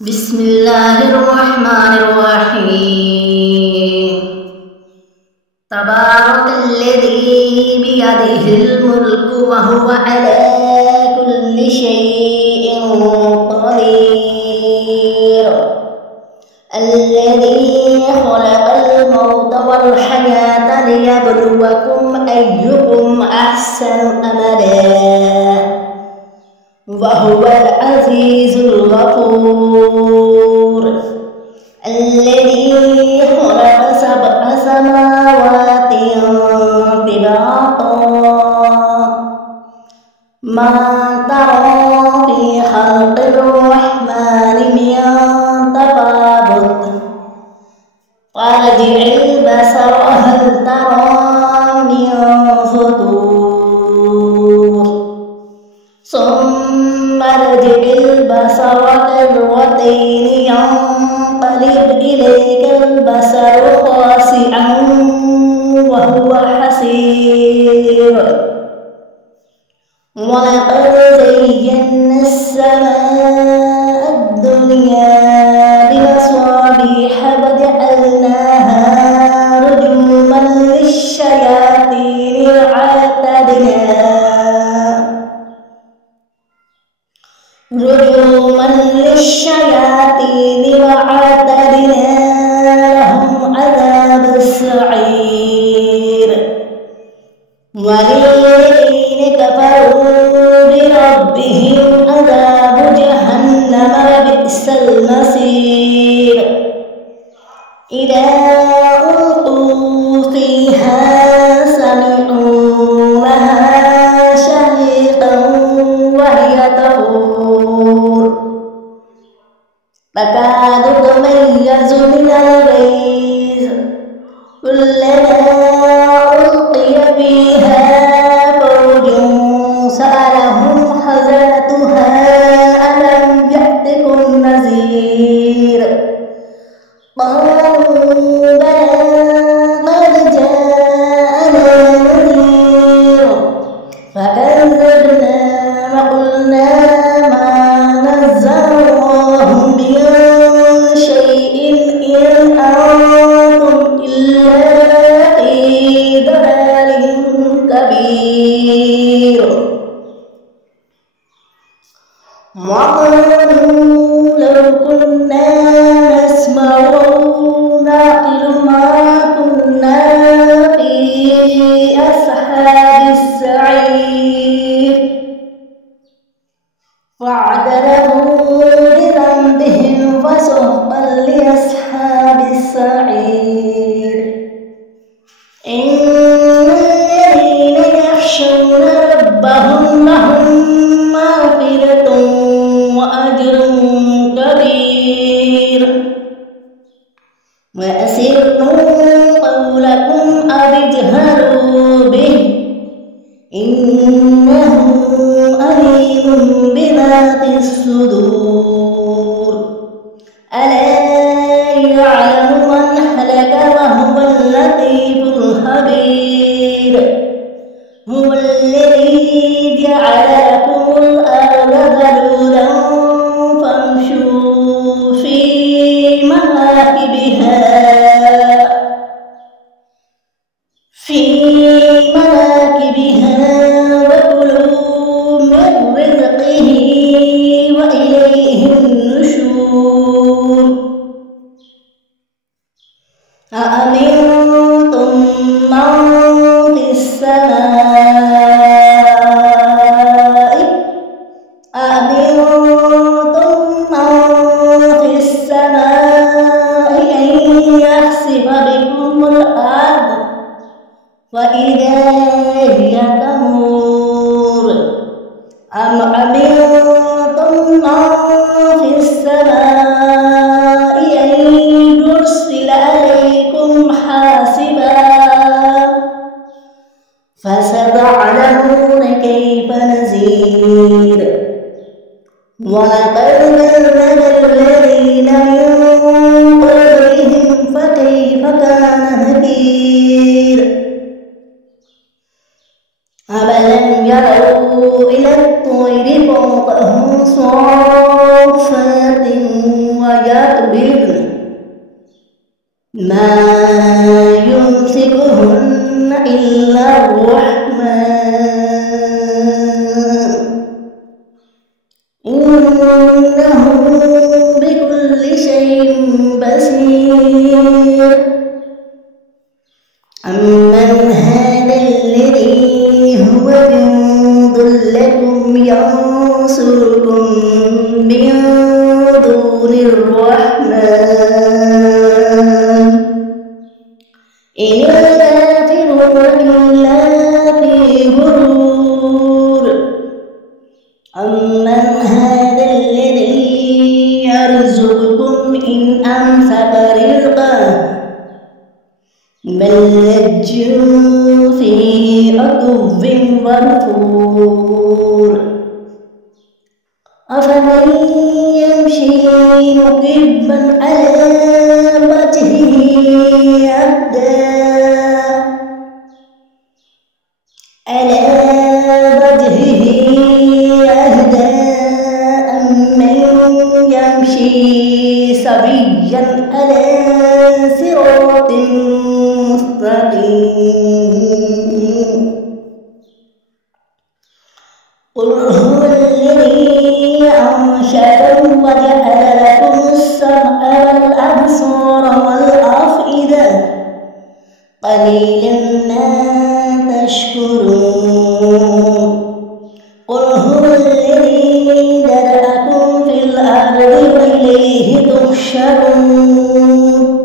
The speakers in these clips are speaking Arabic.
بسم الله الرحمن الرحيم. تبارك الذي بيده الملك وهو على كل شيء قدير. الذي خلق الموت والحياة ليبلوكم أيكم أحسن أملا وهو العزيز الغفور. الذي خلق 7 سماوات طباقا ما ترى في خلق الرحمن من تفاوت فارجع البصر هل ترى من فطور ثم ارجع البصر كرتين ينقلب إليك البصر خاسئا وهو حسير. ولقد زينا السماء الدنيا بمصابيح وجعلناها رجوما للشياطين وأعتدنا لهم عذاب السعير. وللذين كفروا بربهم عذاب جهنم وبئس المصير. إذا ألقوا فيها سمعوا لها شهيقا وهي تفور تكاد تميز من الغيظ كلما ألقي فيها فوج سألهم خزنتها ألم يأتكم نذير قالوا بلى قد جاءنا نذير فكذبنا وقلنا ما نزل الله من شيء إن أنتم إلا في ضلال كبير. وقالوا لو كنا نسمع أو نعقل ما كنا في أصحاب السعير فاعترفوا بذنبهم فسحقا لأصحاب السعير. إن الذين يخشون ربهم لهم مغفرة وأجر كبير. وأسروا قولكم أو اجهروا به إنه عليم بذات الصدور. ألا يعلم من هلك وهو اللطيف الخبير. هو الذي جعل لكم الأرض ذلولا فامشوا في مناكبها وكلوا من رزقه وإليه النشور. أأمنتم من في السماء أن يخسف بكم الأرض وإذا هي تمور أم أمنتم من في السماء أن يرسل عليكم الرحمن إن الكافرون إلا في غرور أمن هذا الذي يرزقكم إن أمسك رزقه بل لجوا في عتو ونفور أفمن يمشي مكبا على وجهه أهدى أمن يمشي سويا على صراط مستقيم قل هو الذي أنشأكم وجعل لكم السمع والأبصار والأفئدة قليلا ما تشكرون قل هو الذي ذرأكم في الأرض وإليه تحشرون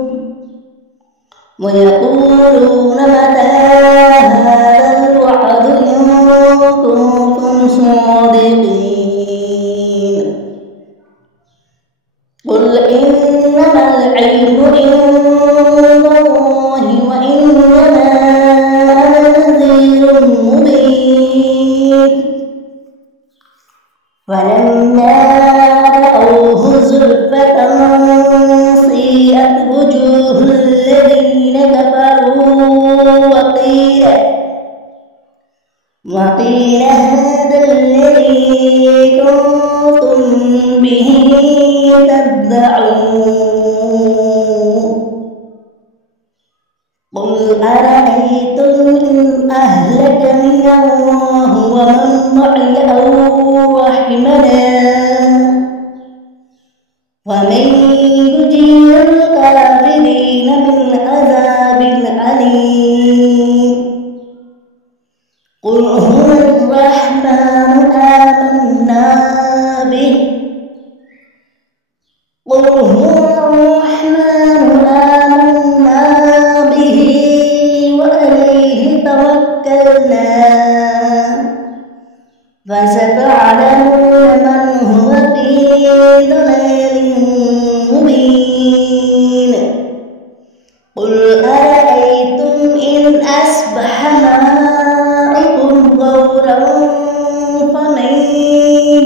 ويقولون متى هذا الوعد إن كنتم صادقين قل إنما العلم عند الله وإنما أنا نذير مبين فلما رأوه زلفة سيئت وجوه الذين كفروا وقيل هذا الذي كنتم به تدعون قل أرأيتم إن أهلكني الله ومن معي أو رحمنا ومن يجير الكافرين من عذاب أليم قل هو الرحمن آمنا به قل هو الرحمن آمنا به وعليه توكلنا فستعلمون من هو في ضلال مبين قل أرأيتم إن أصبح ماؤكم غورا فمن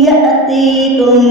يأتيكم